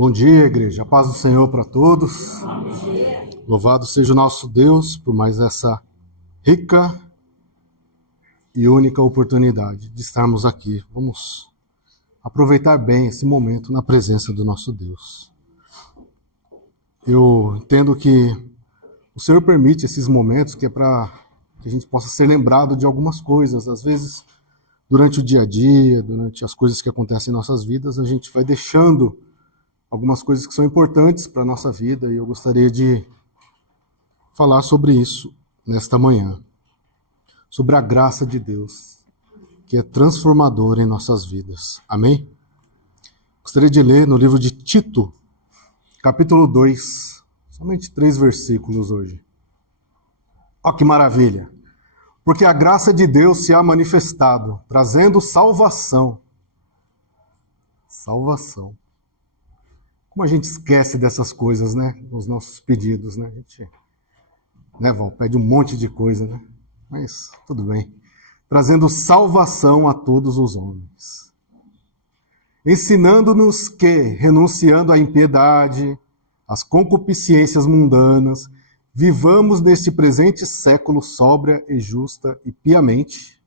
Bom dia, igreja. A paz do Senhor para todos. Louvado seja o nosso Deus por mais essa rica e única oportunidade de estarmos aqui. Vamos aproveitar bem esse momento na presença do nosso Deus. Eu entendo que o Senhor permite esses momentos que é para que a gente possa ser lembrado de algumas coisas. Às vezes, durante o dia a dia, durante as coisas que acontecem em nossas vidas, a gente vai deixando algumas coisas que são importantes para a nossa vida, e eu gostaria de falar sobre isso nesta manhã, sobre a graça de Deus, que é transformadora em nossas vidas. Amém? Gostaria de ler no livro de Tito, capítulo 2, somente 3 versículos hoje. Ó, que maravilha! Porque a graça de Deus se há manifestado, trazendo salvação. Salvação. Como a gente esquece dessas coisas, né? Nos nossos pedidos, né? A gente, né, Val, pede um monte de coisa, né? Mas tudo bem. Trazendo salvação a todos os homens. Ensinando-nos que, renunciando à impiedade, às concupiscências mundanas, vivamos neste presente século sóbria e justa e piamente,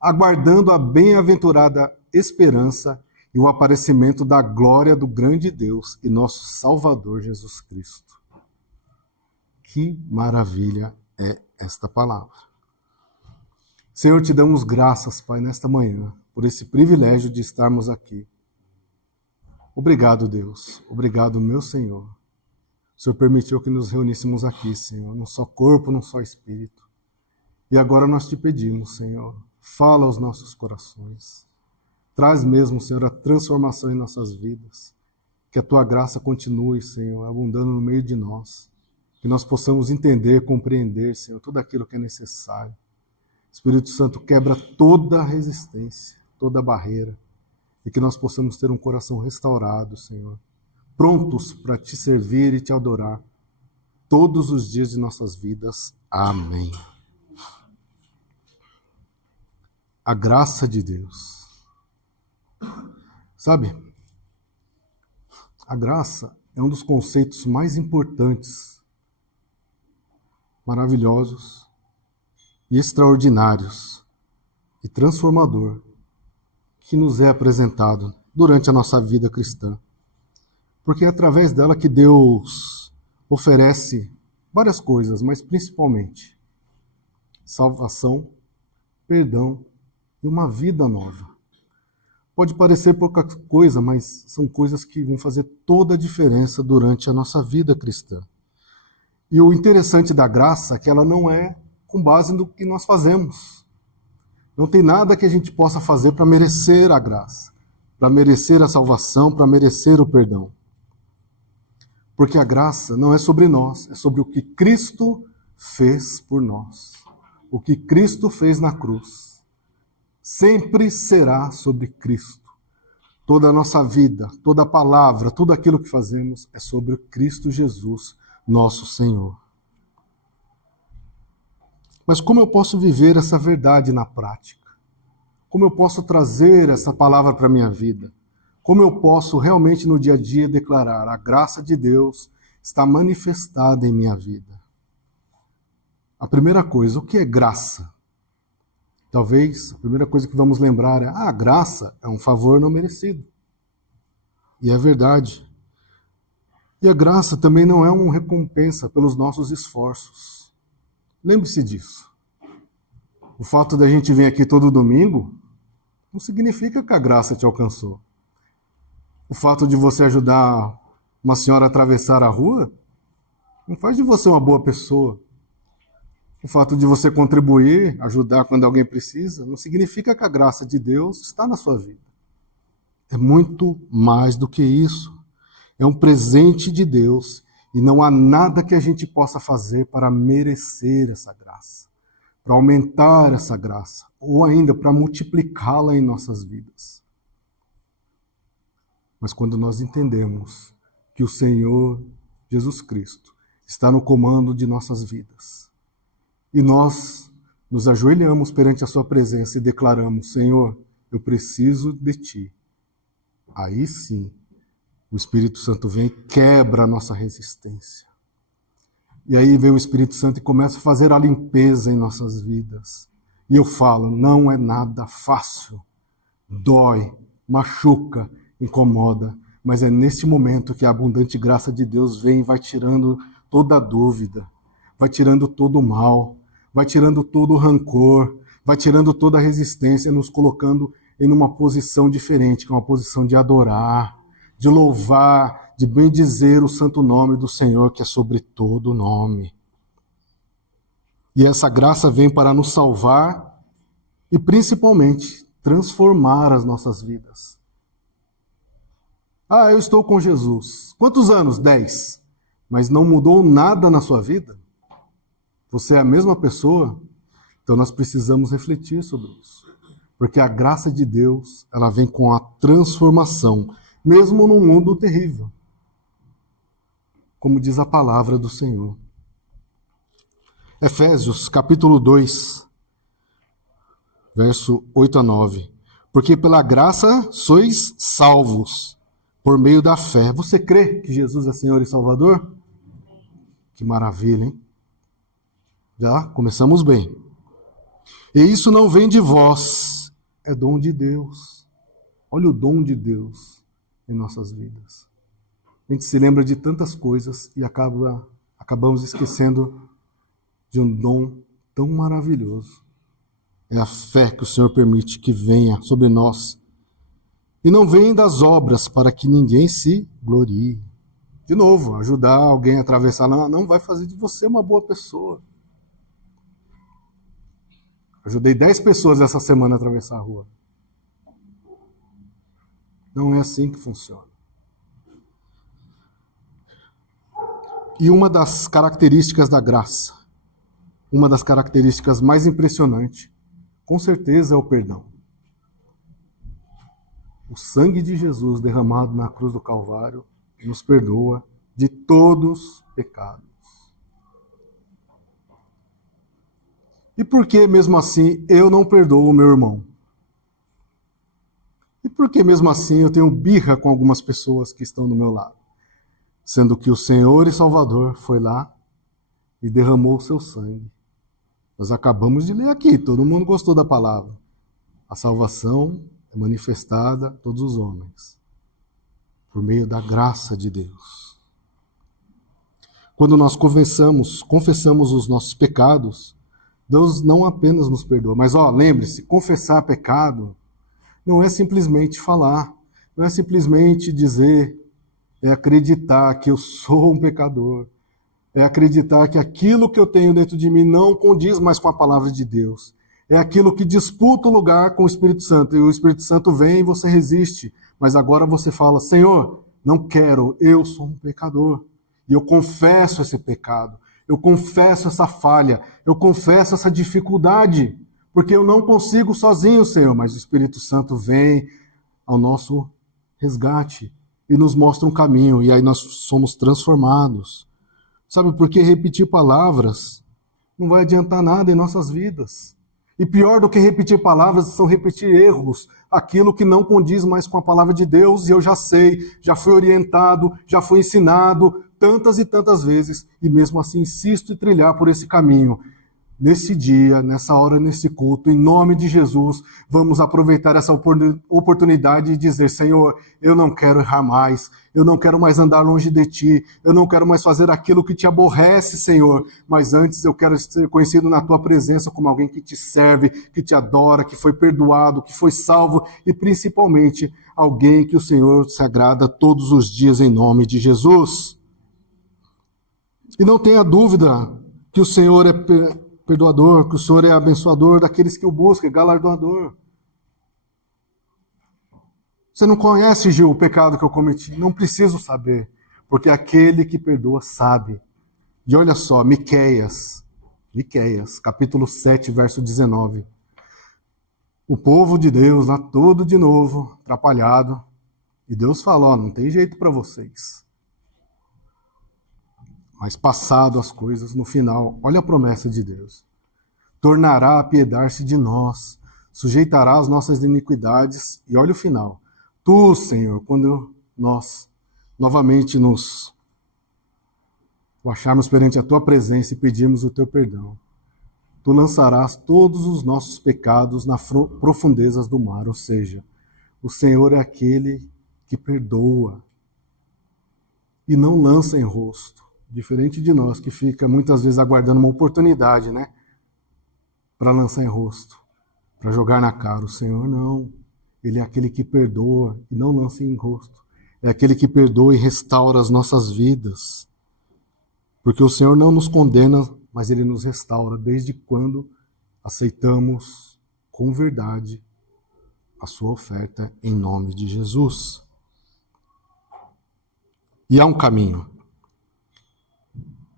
aguardando a bem-aventurada esperança e o aparecimento da glória do grande Deus e nosso Salvador Jesus Cristo. Que maravilha é esta palavra. Senhor, te damos graças, Pai, nesta manhã, por esse privilégio de estarmos aqui. Obrigado, Deus. Obrigado, meu Senhor. O Senhor permitiu que nos reuníssemos aqui, Senhor, num só corpo, num só espírito. E agora nós te pedimos, Senhor, fala aos nossos corações. Traz mesmo, Senhor, a transformação em nossas vidas. Que a tua graça continue, Senhor, abundando no meio de nós. Que nós possamos entender, compreender, Senhor, tudo aquilo que é necessário. Espírito Santo, quebra toda a resistência, toda a barreira. E que nós possamos ter um coração restaurado, Senhor. Prontos para te servir e te adorar todos os dias de nossas vidas. Amém. A graça de Deus. Sabe, a graça é um dos conceitos mais importantes, maravilhosos e extraordinários e transformador que nos é apresentado durante a nossa vida cristã. Porque é através dela que Deus oferece várias coisas, mas principalmente salvação, perdão e uma vida nova. Pode parecer pouca coisa, mas são coisas que vão fazer toda a diferença durante a nossa vida cristã. E o interessante da graça é que ela não é com base no que nós fazemos. Não tem nada que a gente possa fazer para merecer a graça, para merecer a salvação, para merecer o perdão. Porque a graça não é sobre nós, é sobre o que Cristo fez por nós. O que Cristo fez na cruz. Sempre será sobre Cristo. Toda a nossa vida, toda a palavra, tudo aquilo que fazemos é sobre Cristo Jesus, nosso Senhor. Mas como eu posso viver essa verdade na prática? Como eu posso trazer essa palavra para a minha vida? Como eu posso realmente no dia a dia declarar: a graça de Deus está manifestada em minha vida? A primeira coisa, o que é graça? Talvez a primeira coisa que vamos lembrar é: a graça é um favor não merecido. E é verdade. E a graça também não é uma recompensa pelos nossos esforços. Lembre-se disso. O fato da gente vir aqui todo domingo não significa que a graça te alcançou. O fato de você ajudar uma senhora a atravessar a rua não faz de você uma boa pessoa. O fato de você contribuir, ajudar quando alguém precisa, não significa que a graça de Deus está na sua vida. É muito mais do que isso. É um presente de Deus e não há nada que a gente possa fazer para merecer essa graça, para aumentar essa graça, ou ainda para multiplicá-la em nossas vidas. Mas quando nós entendemos que o Senhor Jesus Cristo está no comando de nossas vidas, e nós nos ajoelhamos perante a sua presença e declaramos: Senhor, eu preciso de ti. Aí sim, O Espírito Santo vem e quebra a nossa resistência. E aí vem o Espírito Santo e começa a fazer a limpeza em nossas vidas. E eu falo, não é nada fácil. Dói, machuca, incomoda. Mas é neste momento que a abundante graça de Deus vem e vai tirando toda a dúvida, vai tirando todo o mal, vai tirando todo o rancor, vai tirando toda a resistência, nos colocando em uma posição diferente, que é uma posição de adorar, de louvar, de bendizer o santo nome do Senhor, que é sobre todo nome. E essa graça vem para nos salvar e, principalmente, transformar as nossas vidas. Ah, eu estou com Jesus. Quantos anos? 10. Mas não mudou nada na sua vida? Você é a mesma pessoa? Então nós precisamos refletir sobre isso. Porque a graça de Deus, ela vem com a transformação, mesmo num mundo terrível. Como diz a palavra do Senhor. Efésios, capítulo 2, verso 8 a 9. Porque pela graça sois salvos, por meio da fé. Você crê que Jesus é Senhor e Salvador? Que maravilha, hein? Já começamos bem. E isso não vem de vós, é dom de Deus. Olha o dom de Deus em nossas vidas. A gente se lembra de tantas coisas e acabamos esquecendo de um dom tão maravilhoso. É a fé que o Senhor permite que venha sobre nós. E não vem das obras para que ninguém se glorie. De novo, ajudar alguém a atravessar não vai fazer de você uma boa pessoa. Ajudei 10 pessoas essa semana a atravessar a rua. Não é assim que funciona. E uma das características da graça, uma das características mais impressionantes, com certeza é o perdão. O sangue de Jesus derramado na cruz do Calvário nos perdoa de todos os pecados. E por que, mesmo assim, eu não perdoo o meu irmão? E por que, mesmo assim, eu tenho birra com algumas pessoas que estão do meu lado? Sendo que o Senhor e Salvador foi lá e derramou o seu sangue. Nós acabamos de ler aqui, todo mundo gostou da palavra. A salvação é manifestada a todos os homens, por meio da graça de Deus. Quando nós confessamos os nossos pecados, Deus não apenas nos perdoa, mas lembre-se, confessar pecado não é simplesmente falar, não é simplesmente dizer, é acreditar que eu sou um pecador, é acreditar que aquilo que eu tenho dentro de mim não condiz mais com a palavra de Deus. É aquilo que disputa o lugar com o Espírito Santo. E o Espírito Santo vem e você resiste. Mas agora você fala, Senhor, não quero, eu sou um pecador. E eu confesso esse pecado. Eu confesso essa falha. Eu confesso essa dificuldade. Porque eu não consigo sozinho, Senhor. Mas o Espírito Santo vem ao nosso resgate e nos mostra um caminho. E aí nós somos transformados. Sabe, porque repetir palavras não vai adiantar nada em nossas vidas. E pior do que repetir palavras são repetir erros, aquilo que não condiz mais com a palavra de Deus, e eu já sei, já fui orientado, já fui ensinado tantas e tantas vezes, e mesmo assim insisto em trilhar por esse caminho. Nesse dia, nessa hora, nesse culto, em nome de Jesus, vamos aproveitar essa oportunidade e dizer, Senhor, eu não quero errar mais, eu não quero mais andar longe de Ti, eu não quero mais fazer aquilo que Te aborrece, Senhor, mas antes eu quero ser conhecido na Tua presença como alguém que Te serve, que Te adora, que foi perdoado, que foi salvo e principalmente alguém que o Senhor se agrada todos os dias em nome de Jesus. E não tenha dúvida que o Senhor é perdoador, que o Senhor é abençoador daqueles que o buscam, galardoador. Você não conhece, Gil, o pecado que eu cometi? Não preciso saber, porque aquele que perdoa sabe. E olha só, Miqueias, capítulo 7, verso 19. O povo de Deus, lá todo de novo, atrapalhado, e Deus fala, não tem jeito para vocês. Mas passado as coisas, no final, olha a promessa de Deus. Tornará a apiedar-se de nós, sujeitará as nossas iniquidades, e olha o final. Tu, Senhor, quando nós novamente nos acharmos perante a tua presença e pedirmos o teu perdão. Tu lançarás todos os nossos pecados nas profundezas do mar, ou seja, o Senhor é aquele que perdoa e não lança em rosto, diferente de nós que fica muitas vezes aguardando uma oportunidade, né, para lançar em rosto, para jogar na cara. O Senhor não, Ele é aquele que perdoa e não lança em rosto, é aquele que perdoa e restaura as nossas vidas. Porque o Senhor não nos condena, mas Ele nos restaura desde quando aceitamos com verdade a sua oferta em nome de Jesus. E há um caminho.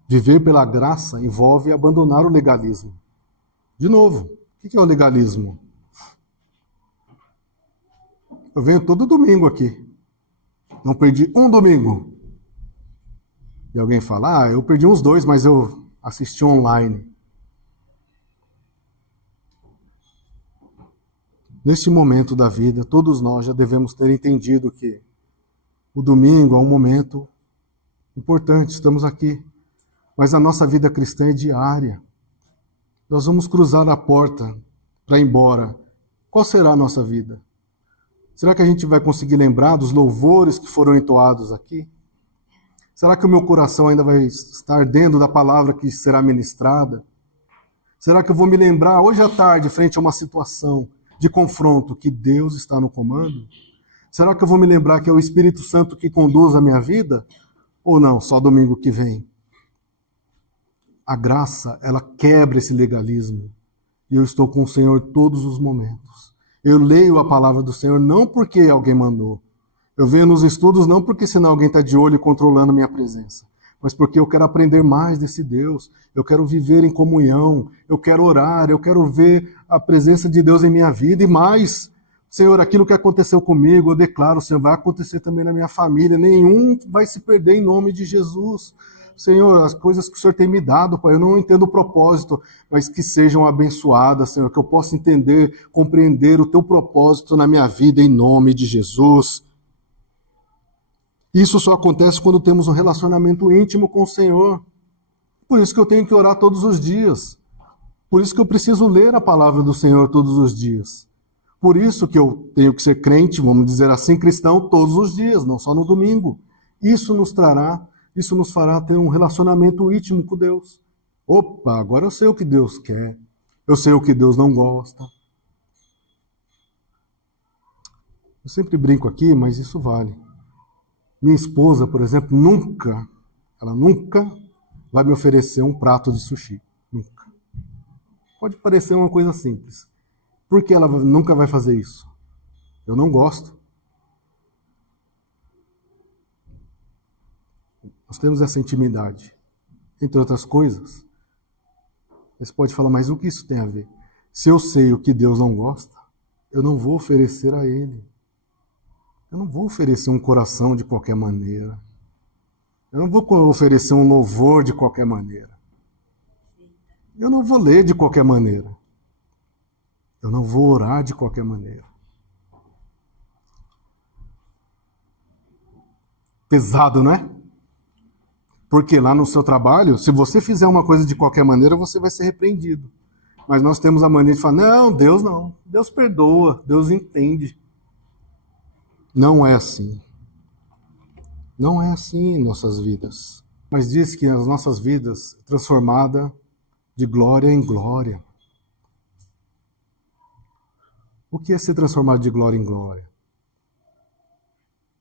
Viver pela graça envolve abandonar o legalismo. De novo, o que é o legalismo? Eu venho todo domingo aqui. Não perdi um domingo. E alguém fala, eu perdi uns 2, mas eu assisti online. Neste momento da vida, todos nós já devemos ter entendido que o domingo é um momento importante, estamos aqui. Mas a nossa vida cristã é diária. Nós vamos cruzar a porta para ir embora. Qual será a nossa vida? Será que a gente vai conseguir lembrar dos louvores que foram entoados aqui? Será que o meu coração ainda vai estar ardendo da palavra que será ministrada? Será que eu vou me lembrar hoje à tarde, frente a uma situação de confronto, que Deus está no comando? Será que eu vou me lembrar que é o Espírito Santo que conduz a minha vida? Ou não, só domingo que vem? A graça, ela quebra esse legalismo. E eu estou com o Senhor todos os momentos. Eu leio a palavra do Senhor não porque alguém mandou. Eu venho nos estudos não porque senão alguém está de olho e controlando minha presença, mas porque eu quero aprender mais desse Deus, eu quero viver em comunhão, eu quero orar, eu quero ver a presença de Deus em minha vida e mais, Senhor, aquilo que aconteceu comigo, eu declaro, Senhor, vai acontecer também na minha família, nenhum vai se perder em nome de Jesus. Senhor, as coisas que o Senhor tem me dado, Pai, eu não entendo o propósito, mas que sejam abençoadas, Senhor, que eu possa entender, compreender o Teu propósito na minha vida em nome de Jesus. Isso só acontece quando temos um relacionamento íntimo com o Senhor. Por isso que eu tenho que orar todos os dias. Por isso que eu preciso ler a palavra do Senhor todos os dias. Por isso que eu tenho que ser crente, vamos dizer assim, cristão todos os dias, não só no domingo. Isso nos fará ter um relacionamento íntimo com Deus. Opa, agora eu sei o que Deus quer. Eu sei o que Deus não gosta. Eu sempre brinco aqui, mas isso vale. Minha esposa, por exemplo, ela nunca vai me oferecer um prato de sushi. Nunca. Pode parecer uma coisa simples. Por que ela nunca vai fazer isso? Eu não gosto. Nós temos essa intimidade. Entre outras coisas, você pode falar, mas o que isso tem a ver? Se eu sei o que Deus não gosta, eu não vou oferecer a Ele. Eu não vou oferecer um coração de qualquer maneira. Eu não vou oferecer um louvor de qualquer maneira. Eu não vou ler de qualquer maneira. Eu não vou orar de qualquer maneira. Pesado, não é? Porque lá no seu trabalho, se você fizer uma coisa de qualquer maneira, você vai ser repreendido. Mas nós temos a mania de falar, não. Deus perdoa, Deus entende. Não é assim. Não é assim em nossas vidas. Mas diz que as nossas vidas é transformada de glória em glória. O que é ser transformado de glória em glória?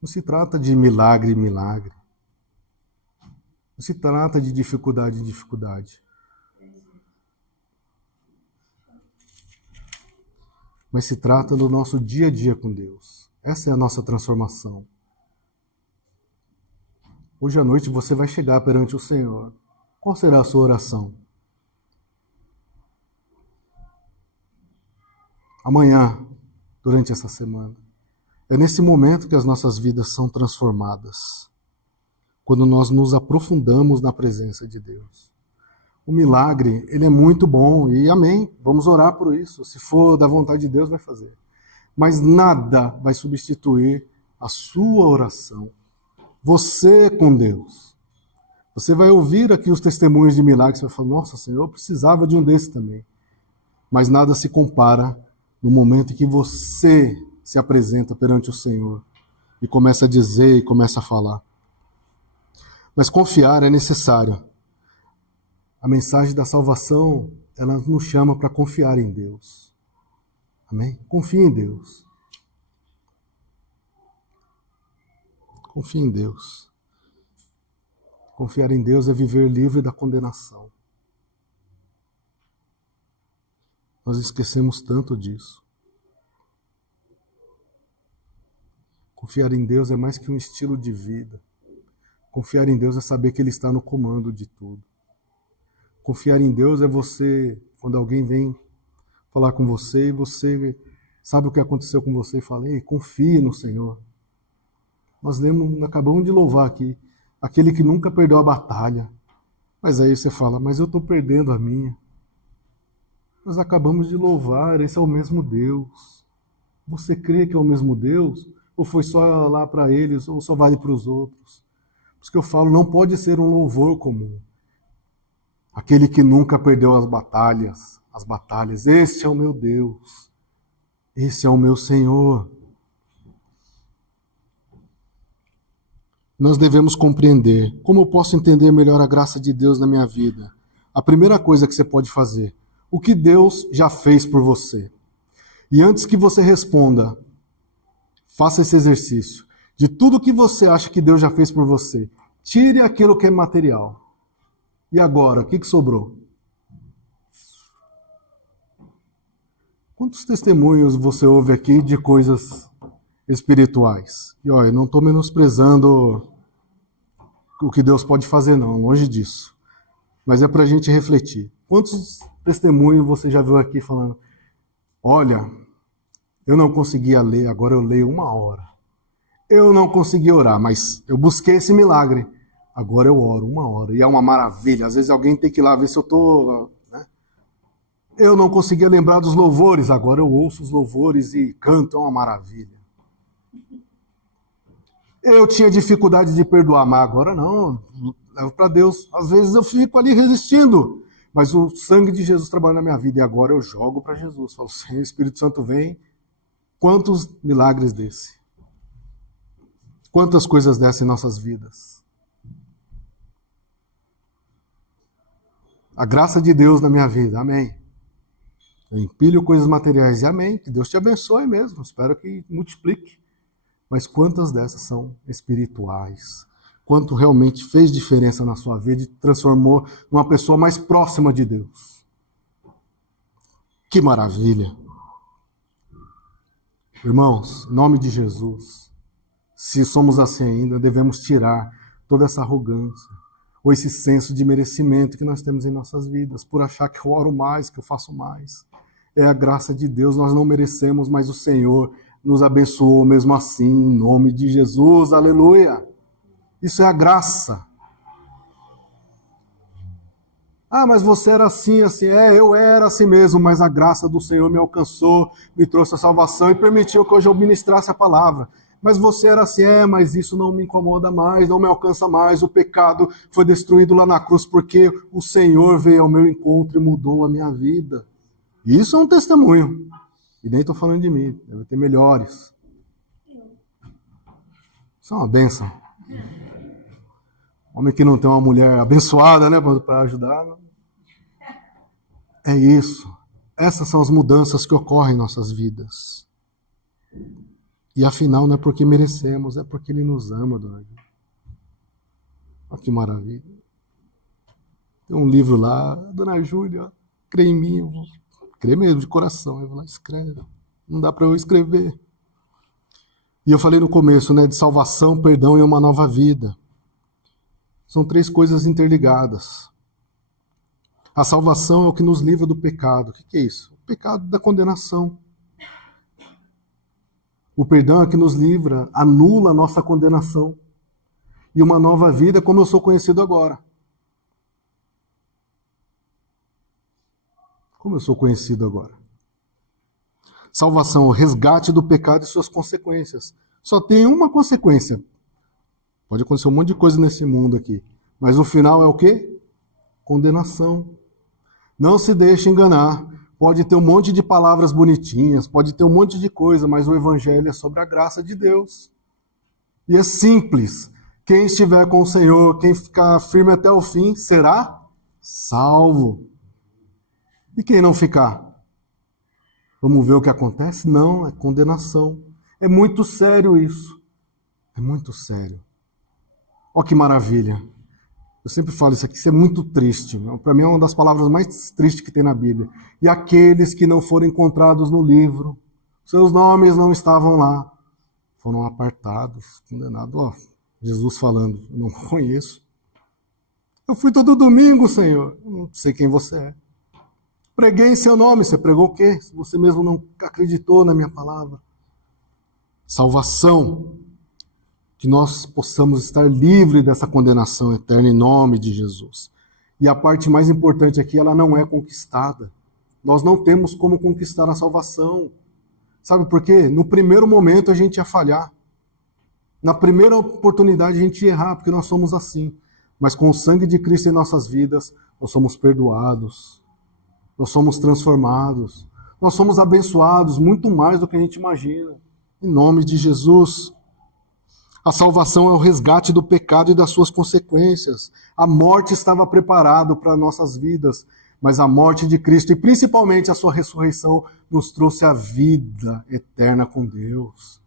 Não se trata de milagre em milagre. Não se trata de dificuldade em dificuldade. Mas se trata do nosso dia a dia com Deus. Essa é a nossa transformação. Hoje à noite você vai chegar perante o Senhor. Qual será a sua oração? Amanhã, durante essa semana. É nesse momento que as nossas vidas são transformadas. Quando nós nos aprofundamos na presença de Deus. O milagre, ele é muito bom e amém. Vamos orar por isso. Se for da vontade de Deus, vai fazer. Mas nada vai substituir a sua oração. Você com Deus. Você vai ouvir aqui os testemunhos de milagres, você vai falar, nossa Senhor, eu precisava de um desses também. Mas nada se compara no momento em que você se apresenta perante o Senhor e começa a dizer e começa a falar. Mas confiar é necessário. A mensagem da salvação, ela nos chama para confiar em Deus. Amém? Confie em Deus. Confie em Deus. Confiar em Deus é viver livre da condenação. Nós esquecemos tanto disso. Confiar em Deus é mais que um estilo de vida. Confiar em Deus é saber que Ele está no comando de tudo. Confiar em Deus é você, quando alguém vem falar com você e você sabe o que aconteceu com você e fala, ei, confie no Senhor. Nós acabamos de louvar aqui, aquele que nunca perdeu a batalha. Mas aí você fala, mas eu estou perdendo a minha. Nós acabamos de louvar, esse é o mesmo Deus. Você crê que é o mesmo Deus? Ou foi só lá para eles, ou só vale para os outros? Por isso que eu falo, não pode ser um louvor comum. Aquele que nunca perdeu as batalhas, esse é o meu Deus. Esse é o meu Senhor. Nós devemos compreender. Como eu posso entender melhor a graça de Deus na minha vida? A primeira coisa que você pode fazer, o que Deus já fez por você. E antes que você responda, faça esse exercício. De tudo que você acha que Deus já fez por você, tire aquilo que é material. E agora, o que sobrou? Quantos testemunhos você ouve aqui de coisas espirituais? E olha, eu não estou menosprezando o que Deus pode fazer, não, longe disso. Mas é para a gente refletir. Quantos testemunhos você já viu aqui falando, olha, eu não conseguia ler, agora eu leio 1 hora. Eu não conseguia orar, mas eu busquei esse milagre. Agora eu oro 1 hora. E é uma maravilha. Às vezes alguém tem que ir lá ver se eu estou... Né? Eu não conseguia lembrar dos louvores. Agora eu ouço os louvores e canto. É uma maravilha. Eu tinha dificuldade de perdoar, mas agora não. Levo para Deus. Às vezes eu fico ali resistindo. Mas o sangue de Jesus trabalha na minha vida. E agora eu jogo para Jesus. Falo, Senhor, Espírito Santo vem. Quantos milagres desse? Quantas coisas dessas em nossas vidas? A graça de Deus na minha vida, amém. Eu empilho coisas materiais, e amém. Que Deus te abençoe mesmo, espero que multiplique. Mas quantas dessas são espirituais? Quanto realmente fez diferença na sua vida e transformou numa pessoa mais próxima de Deus? Que maravilha! Irmãos, em nome de Jesus, se somos assim ainda, devemos tirar toda essa arrogância, ou esse senso de merecimento que nós temos em nossas vidas, por achar que eu oro mais, que eu faço mais. É a graça de Deus, nós não merecemos, mas o Senhor nos abençoou mesmo assim, em nome de Jesus, aleluia. Isso é a graça. Ah, mas você era assim, assim. Eu era assim mesmo, mas a graça do Senhor me alcançou, me trouxe a salvação e permitiu que hoje eu ministrasse a palavra. Mas você era assim, mas isso não me incomoda mais, não me alcança mais, o pecado foi destruído lá na cruz, porque o Senhor veio ao meu encontro e mudou a minha vida. Isso é um testemunho. E nem estou falando de mim, deve ter melhores. Isso é uma bênção. Homem que não tem uma mulher abençoada, né, para ajudar. É isso. Essas são as mudanças que ocorrem em nossas vidas. E afinal, não é porque merecemos, é porque Ele nos ama, dona Júlia. Olha que maravilha. Tem um livro lá, dona Júlia, crê em mim, eu vou crer mesmo, de coração. Eu vou lá, escreve. Não dá para eu escrever. E eu falei no começo, né, de salvação, perdão e uma nova vida. São 3 coisas interligadas. A salvação é o que nos livra do pecado. O que é isso? O pecado da condenação. O perdão é o que nos livra, anula a nossa condenação. E uma nova vida como eu sou conhecido agora. Como eu sou conhecido agora. Salvação, o resgate do pecado e suas consequências. Só tem uma consequência. Pode acontecer um monte de coisa nesse mundo aqui. Mas o final é o quê? Condenação. Não se deixe enganar. Pode ter um monte de palavras bonitinhas, pode ter um monte de coisa, mas o evangelho é sobre a graça de Deus. E é simples. Quem estiver com o Senhor, quem ficar firme até o fim, será salvo. E quem não ficar? Vamos ver o que acontece? Não, é condenação. É muito sério isso. É muito sério. Olha que maravilha. Eu sempre falo isso aqui, isso é muito triste. Para mim é uma das palavras mais tristes que tem na Bíblia. E aqueles que não foram encontrados no livro, seus nomes não estavam lá, foram apartados, condenados. Ó, Jesus falando, eu não conheço. Eu fui todo domingo, Senhor. Eu não sei quem você é. Preguei em seu nome. Você pregou o quê? Se você mesmo não acreditou na minha palavra. Salvação. Que nós possamos estar livres dessa condenação eterna em nome de Jesus. E a parte mais importante aqui, ela não é conquistada. Nós não temos como conquistar a salvação. Sabe por quê? No primeiro momento a gente ia falhar. Na primeira oportunidade a gente ia errar, porque nós somos assim. Mas com o sangue de Cristo em nossas vidas, nós somos perdoados. Nós somos transformados. Nós somos abençoados muito mais do que a gente imagina. Em nome de Jesus. A salvação é o resgate do pecado e das suas consequências. A morte estava preparada para nossas vidas, mas a morte de Cristo e principalmente a sua ressurreição nos trouxe a vida eterna com Deus.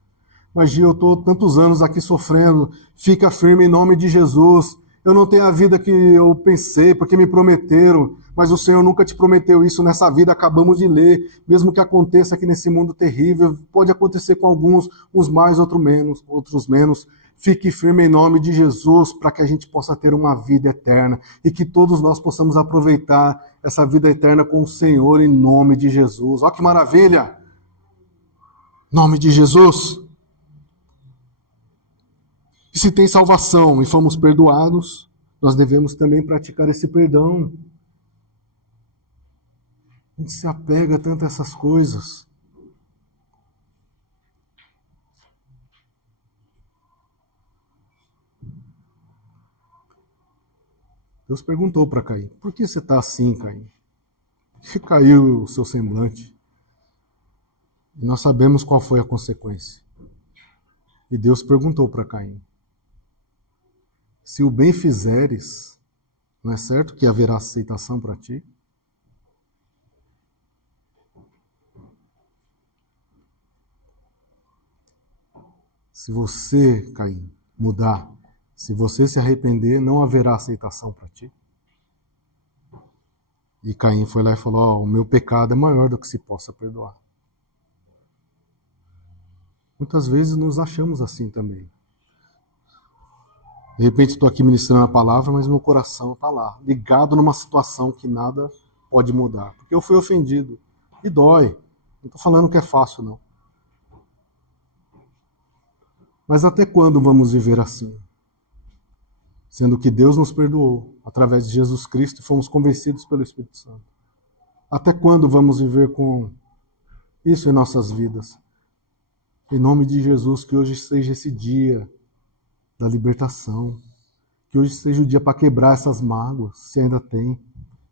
Mas, Gil, eu estou tantos anos aqui sofrendo, fica firme em nome de Jesus. Eu não tenho a vida que eu pensei, porque me prometeram, mas o Senhor nunca te prometeu isso nessa vida, acabamos de ler. Mesmo que aconteça aqui nesse mundo terrível, pode acontecer com alguns, uns mais, outros menos. Fique firme em nome de Jesus, para que a gente possa ter uma vida eterna e que todos nós possamos aproveitar essa vida eterna com o Senhor em nome de Jesus. Olha que maravilha! Nome de Jesus! E se tem salvação e fomos perdoados, nós devemos também praticar esse perdão. A gente se apega tanto a essas coisas. Deus perguntou para Caim, por que você está assim, Caim? Por que caiu o seu semblante? E nós sabemos qual foi a consequência. E Deus perguntou para Caim, se o bem fizeres, não é certo que haverá aceitação para ti? Se você, Caim, mudar, se você se arrepender, não haverá aceitação para ti. E Caim foi lá e falou, o meu pecado é maior do que se possa perdoar. Muitas vezes nos achamos assim também. De repente estou aqui ministrando a palavra, mas meu coração está lá, ligado numa situação que nada pode mudar. Porque eu fui ofendido. E dói. Não estou falando que é fácil, não. Mas até quando vamos viver assim? Sendo que Deus nos perdoou através de Jesus Cristo e fomos convencidos pelo Espírito Santo. Até quando vamos viver com isso em nossas vidas? Em nome de Jesus, que hoje seja esse dia da libertação. Que hoje seja o dia para quebrar essas mágoas, se ainda tem.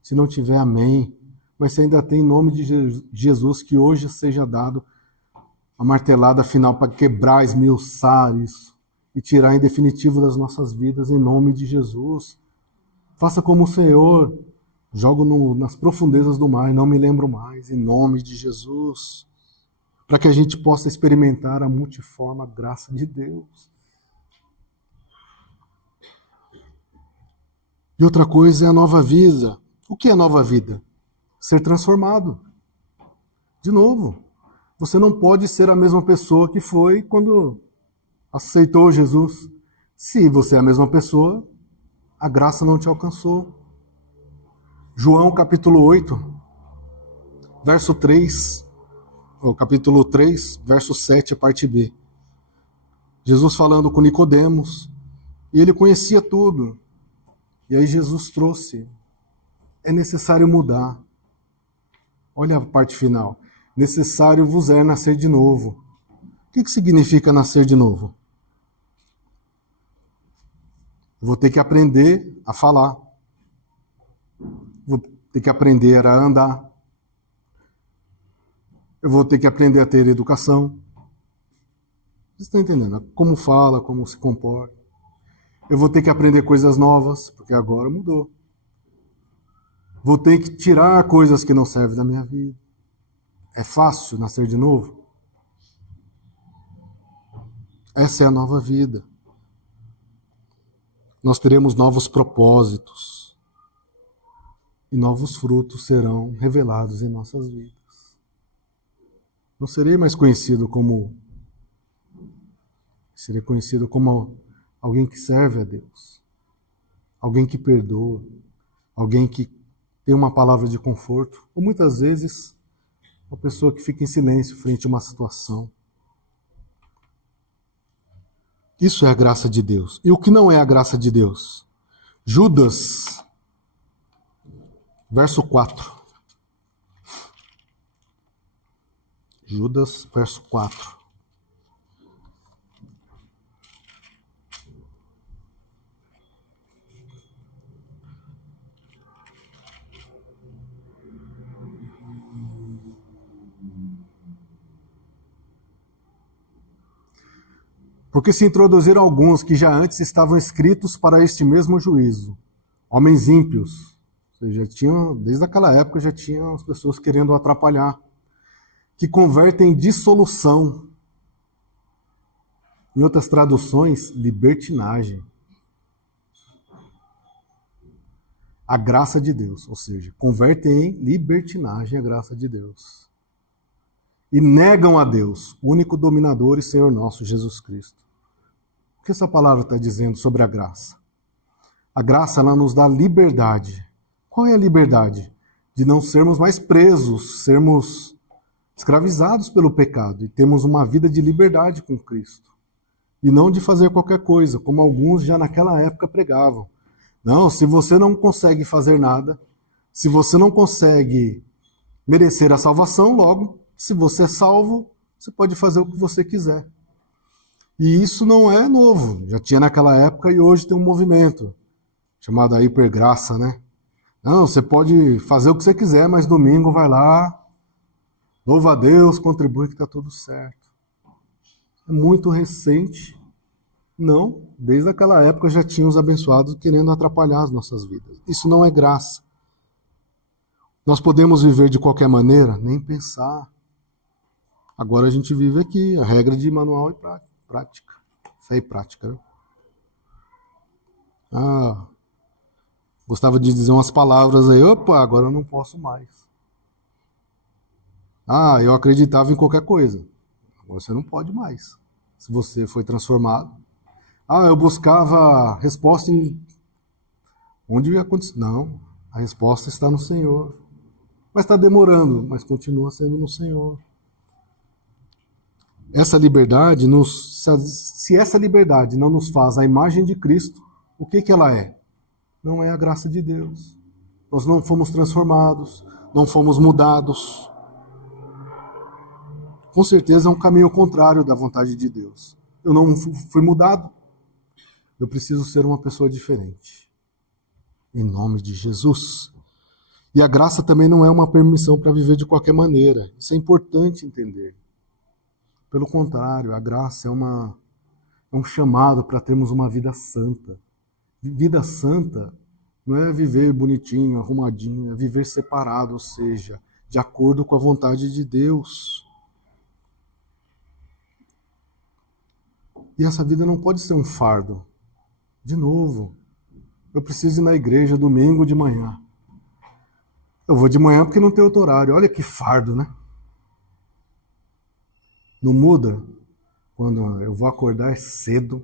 Se não tiver, amém. Mas se ainda tem, em nome de Jesus, que hoje seja dado a martelada final para quebrar, esmiuçar isso e tirar em definitivo das nossas vidas, em nome de Jesus. Faça como o Senhor. Jogo nas profundezas do mar e não me lembro mais, em nome de Jesus. Para que a gente possa experimentar a multiforme graça de Deus. E outra coisa é a nova vida. O que é nova vida? Ser transformado. De novo, você não pode ser a mesma pessoa que foi quando aceitou Jesus. Se você é a mesma pessoa, a graça não te alcançou. João capítulo 8, verso 3, ou capítulo 3, verso 7, a parte B. Jesus falando com Nicodemos, e ele conhecia tudo. E aí Jesus trouxe, é necessário mudar. Olha a parte final. Necessário vos é nascer de novo. O que significa nascer de novo? Eu vou ter que aprender a falar. Vou ter que aprender a andar. Eu vou ter que aprender a ter educação. Vocês estão entendendo? Como fala, como se comporta. Eu vou ter que aprender coisas novas, porque agora mudou. Vou ter que tirar coisas que não servem da minha vida. É fácil nascer de novo? Essa é a nova vida. Nós teremos novos propósitos. E novos frutos serão revelados em nossas vidas. Não serei mais conhecido como... Serei conhecido como alguém que serve a Deus. Alguém que perdoa. Alguém que tem uma palavra de conforto. Ou muitas vezes, uma pessoa que fica em silêncio frente a uma situação. Isso é a graça de Deus. E o que não é a graça de Deus? Judas, verso 4. Judas, verso 4. Porque se introduziram alguns que já antes estavam escritos para este mesmo juízo, homens ímpios. Ou seja, desde aquela época já tinham as pessoas querendo atrapalhar, que convertem em dissolução. Em outras traduções, libertinagem. A graça de Deus, ou seja, convertem em libertinagem a graça de Deus. E negam a Deus, único dominador e Senhor nosso, Jesus Cristo. O que essa palavra está dizendo sobre a graça? A graça, ela nos dá liberdade. Qual é a liberdade? De não sermos mais presos, sermos escravizados pelo pecado e temos uma vida de liberdade com Cristo. E não de fazer qualquer coisa, como alguns já naquela época pregavam. Não, se você não consegue fazer nada, se você não consegue merecer a salvação, logo, se você é salvo, você pode fazer o que você quiser. E isso não é novo, já tinha naquela época e hoje tem um movimento chamado a hipergraça, né? Não, você pode fazer o que você quiser, mas domingo vai lá, louva a Deus, contribui que está tudo certo. É muito recente. Não, desde aquela época já tinha os abençoados querendo atrapalhar as nossas vidas. Isso não é graça. Nós podemos viver de qualquer maneira? Nem pensar. Agora a gente vive aqui, a regra de manual e prática. Fé e prática. Né? Gostava de dizer umas palavras aí, opa, agora eu não posso mais. Eu acreditava em qualquer coisa. Agora você não pode mais. Se você foi transformado. Eu buscava resposta em... Onde ia acontecer? Não, a resposta está no Senhor. Mas está demorando, mas continua sendo no Senhor. Essa liberdade, se essa liberdade não nos faz a imagem de Cristo, o que ela é? Não é a graça de Deus. Nós não fomos transformados, não fomos mudados. Com certeza é um caminho contrário da vontade de Deus. Eu não fui mudado. Eu preciso ser uma pessoa diferente. Em nome de Jesus. E a graça também não é uma permissão para viver de qualquer maneira. Isso é importante entender. Pelo contrário, a graça é um chamado para termos uma vida santa. Vida santa não é viver bonitinho, arrumadinho, é viver separado, ou seja, de acordo com a vontade de Deus. E essa vida não pode ser um fardo. De novo, eu preciso ir na igreja domingo de manhã. Eu vou de manhã porque não tem outro horário. Olha que fardo, né? Não muda quando eu vou acordar cedo,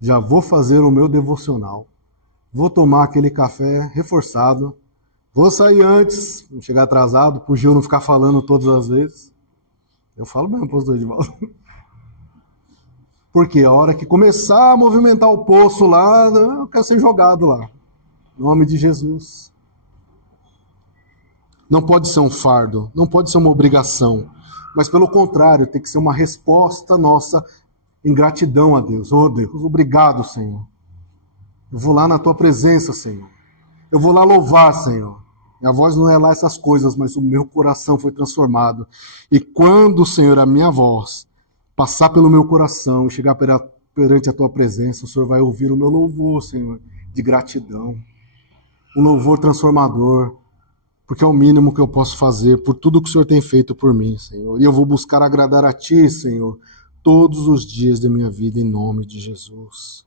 já vou fazer o meu devocional, vou tomar aquele café reforçado, vou sair antes, não chegar atrasado, pro Gil não ficar falando todas as vezes. Eu falo mesmo, pastor Edivaldo. Porque a hora que começar a movimentar o poço lá, eu quero ser jogado lá. Em nome de Jesus. Não pode ser um fardo, não pode ser uma obrigação. Mas, pelo contrário, tem que ser uma resposta nossa em gratidão a Deus. Oh, Deus, obrigado, Senhor. Eu vou lá na tua presença, Senhor. Eu vou lá louvar, Senhor. Minha voz não é lá essas coisas, mas o meu coração foi transformado. E quando, Senhor, a minha voz passar pelo meu coração e chegar perante a tua presença, o Senhor vai ouvir o meu louvor, Senhor, de gratidão. Um louvor transformador, porque é o mínimo que eu posso fazer por tudo que o Senhor tem feito por mim, Senhor. E eu vou buscar agradar a Ti, Senhor, todos os dias da minha vida, em nome de Jesus.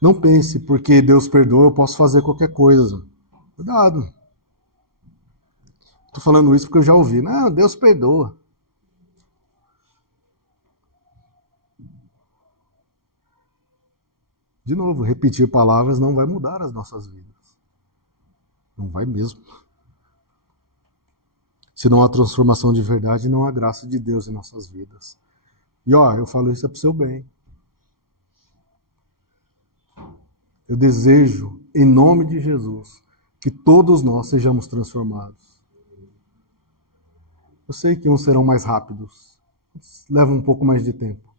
Não pense, porque Deus perdoa, eu posso fazer qualquer coisa. Cuidado. Estou falando isso porque eu já ouvi. Não, Deus perdoa. De novo, repetir palavras não vai mudar as nossas vidas. Não vai mesmo. Se não há transformação de verdade, não há graça de Deus em nossas vidas. E eu falo isso para o seu bem. Eu desejo, em nome de Jesus, que todos nós sejamos transformados. Eu sei que uns serão mais rápidos, leva um pouco mais de tempo,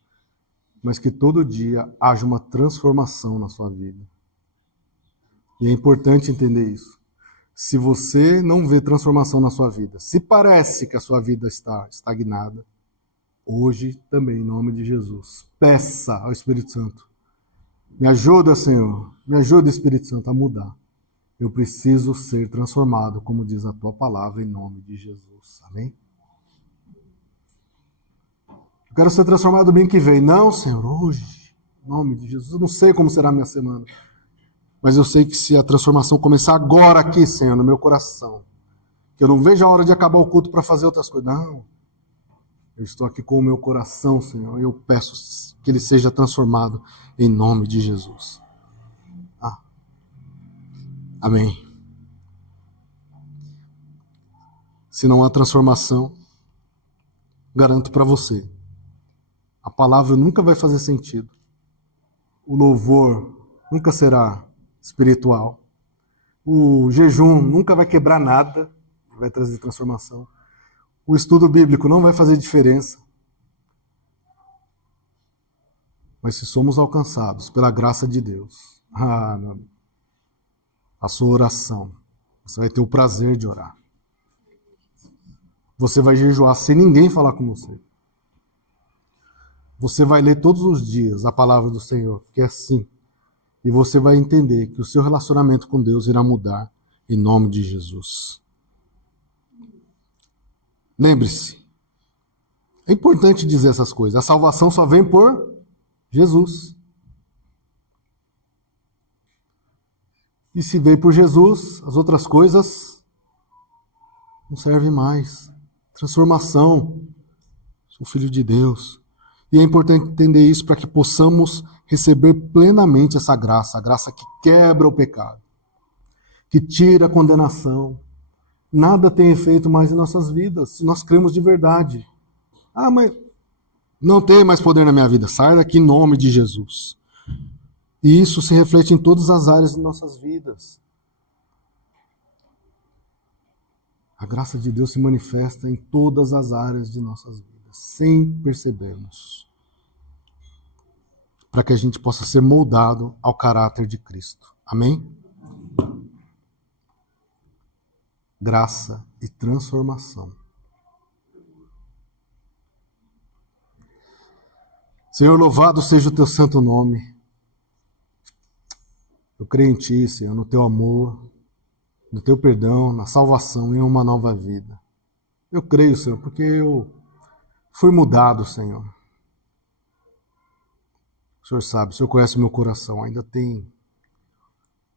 mas que todo dia haja uma transformação na sua vida. E é importante entender isso. Se você não vê transformação na sua vida, se parece que a sua vida está estagnada, hoje também, em nome de Jesus, peça ao Espírito Santo. Me ajuda, Senhor, me ajuda, Espírito Santo, a mudar. Eu preciso ser transformado, como diz a tua palavra, em nome de Jesus. Amém? Eu quero ser transformado domingo que vem. Não, Senhor, hoje, em nome de Jesus. Eu não sei como será a minha semana. Mas eu sei que se a transformação começar agora aqui, Senhor, no meu coração, que eu não vejo a hora de acabar o culto para fazer outras coisas. Não. Eu estou aqui com o meu coração, Senhor, e eu peço que ele seja transformado em nome de Jesus. Amém. Se não há transformação, garanto para você, a palavra nunca vai fazer sentido. O louvor nunca será espiritual. O jejum nunca vai quebrar nada, vai trazer transformação. O estudo bíblico não vai fazer diferença. Mas se somos alcançados pela graça de Deus, meu amigo, a sua oração, você vai ter o prazer de orar. Você vai jejuar sem ninguém falar com você. Você vai ler todos os dias a palavra do Senhor, que é assim. E você vai entender que o seu relacionamento com Deus irá mudar em nome de Jesus. Lembre-se, é importante dizer essas coisas. A salvação só vem por Jesus. E se veio por Jesus, as outras coisas não servem mais. Transformação. Sou filho de Deus. E é importante entender isso para que possamos receber plenamente essa graça, a graça que quebra o pecado, que tira a condenação. Nada tem efeito mais em nossas vidas, se nós cremos de verdade. Mas não tem mais poder na minha vida. Sai daqui em nome de Jesus. E isso se reflete em todas as áreas de nossas vidas. A graça de Deus se manifesta em todas as áreas de nossas vidas, sem percebermos. Para que a gente possa ser moldado ao caráter de Cristo. Amém? Graça e transformação. Senhor, louvado seja o teu santo nome. Eu creio em ti, Senhor, no teu amor, no teu perdão, na salvação, em uma nova vida. Eu creio, Senhor, porque eu fui mudado, Senhor. O Senhor sabe, o Senhor conhece o meu coração, ainda tem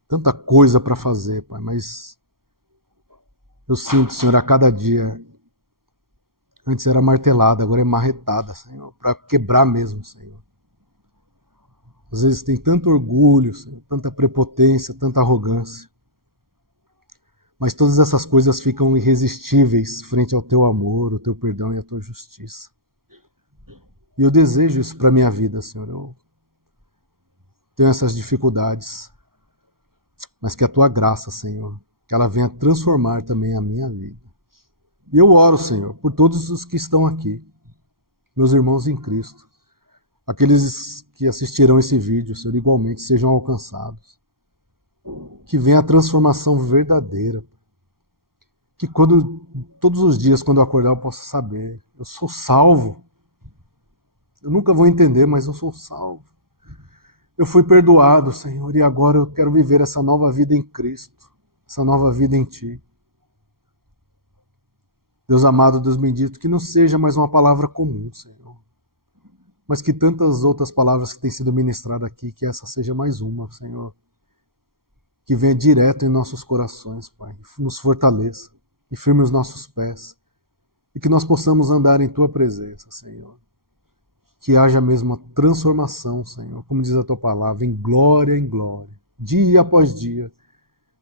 tanta coisa para fazer, Pai, mas eu sinto, Senhor, a cada dia, antes era martelada, agora é marretada, Senhor, para quebrar mesmo, Senhor. Às vezes tem tanto orgulho, Senhor, tanta prepotência, tanta arrogância, mas todas essas coisas ficam irresistíveis frente ao teu amor, o teu perdão e a tua justiça. E eu desejo isso para a minha vida, Senhor. Eu tenho essas dificuldades, mas que a tua graça, Senhor, que ela venha transformar também a minha vida. E eu oro, Senhor, por todos os que estão aqui, meus irmãos em Cristo, Aqueles que assistirão esse vídeo, Senhor, igualmente sejam alcançados. Que venha a transformação verdadeira. Que todos os dias, quando eu acordar, eu possa saber, eu sou salvo. Eu nunca vou entender, mas eu sou salvo. Eu fui perdoado, Senhor, e agora eu quero viver essa nova vida em Cristo, essa nova vida em Ti. Deus amado, Deus bendito, que não seja mais uma palavra comum, Senhor, mas que tantas outras palavras que têm sido ministradas aqui, que essa seja mais uma, Senhor, que venha direto em nossos corações, Pai, nos fortaleça e firme os nossos pés, e que nós possamos andar em Tua presença, Senhor. Que haja mesmo uma transformação, Senhor, como diz a Tua palavra, em glória, dia após dia,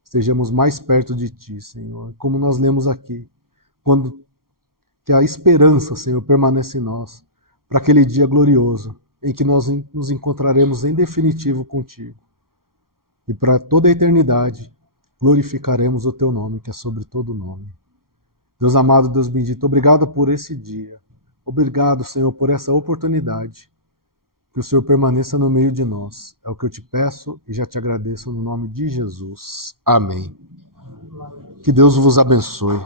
estejamos mais perto de Ti, Senhor, como nós lemos aqui, que a esperança, Senhor, permanece em nós, para aquele dia glorioso, em que nós nos encontraremos em definitivo contigo. E para toda a eternidade, glorificaremos o Teu nome, que é sobre todo nome. Deus amado, Deus bendito, obrigado por esse dia. Obrigado, Senhor, por essa oportunidade. Que o Senhor permaneça no meio de nós. É o que eu te peço e já te agradeço no nome de Jesus. Amém. Que Deus vos abençoe.